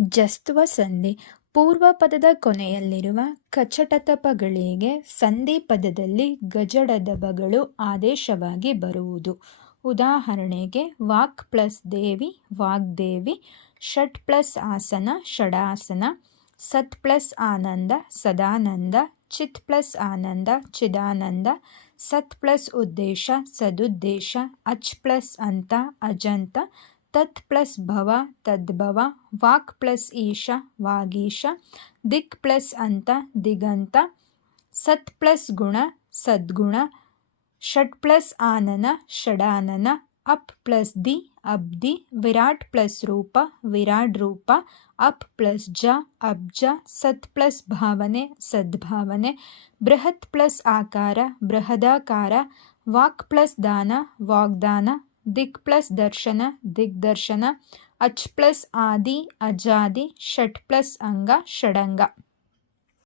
ಜಸ್ತ್ವ ಸಂಧಿ ಪೂರ್ವ ಪದದ ಕೊನೆಯಲ್ಲಿರುವ ಕಚಟತಪಗಳಿಗೆ ಸಂಧಿ ಪದದಲ್ಲಿ ಗಜಡದಬಗಳು ಆದೇಶವಾಗಿ ಬರುವುದು. ಉದಾಹರಣೆಗೆ, ವಾಕ್ ಪ್ಲಸ್ ದೇವಿ ವಾಗ್ದೇವಿ ಷಟ್ ಪ್ಲಸ್ ಆಸನ, ಷಡಾಸನ, ಸತ್ ಪ್ಲಸ್ ಆನಂದ, ಸದಾನಂದ, ಚಿತ್ ಪ್ಲಸ್ ಆನಂದ, ಚಿದಾನಂದ, ಸತ್ ಪ್ಲಸ್ ಉದ್ದೇಶ, ಸದುದ್ದೇಶ, ಅಚ್ ಪ್ಲಸ್ ಅಂತ, ಅಜಂತ ತತ್ ಪ್ಲಸ್ ಭವ ತದ್ಭವ ವಾಕ್ ಪ್ಲಸ್ ಈಶ, ವಾಗೀಶ, ದಿಕ್ ಪ್ಲಸ್ ಅಂತ, ದಿಗಂತ, ಸತ್ ಪ್ಲಸ್ ಗುಣ, ಸದ್ಗುಣ, ಷಟ್ ಪ್ಲಸ್ ಆನನ, ಷಡಾನನ, ಅಪ್ ಪ್ಲಸ್ ದಿ, ಅಬ್ದಿ, ವಿರಾಟ್ ಪ್ಲಸ್ ರೂಪ, ವಿರಾಡ್ ರೂಪ, ಅಪ್ ಪ್ಲಸ್ ಜ, ಅಬ್ಜ, ಸತ್ ಪ್ಲಸ್ ಭಾವನೆ, ಸದ್ಭಾವನೆ, ಬೃಹತ್ ಪ್ಲಸ್ ಆಕಾರ, ಬೃಹದಾಕಾರ, ವಾಕ್ ಪ್ಲಸ್ ದಾನ, ವಾಗ್ದಾನ ದಿಕ್ ಪ್ಲಸ್ ದರ್ಶನ ದಿಗ್ದರ್ಶನ ಅಚ್ ಪ್ಲಸ್ ಆದಿ ಅಜಾದಿ ಷಟ್ ಪ್ಲಸ್ ಅಂಗ ಷಡಂಗ.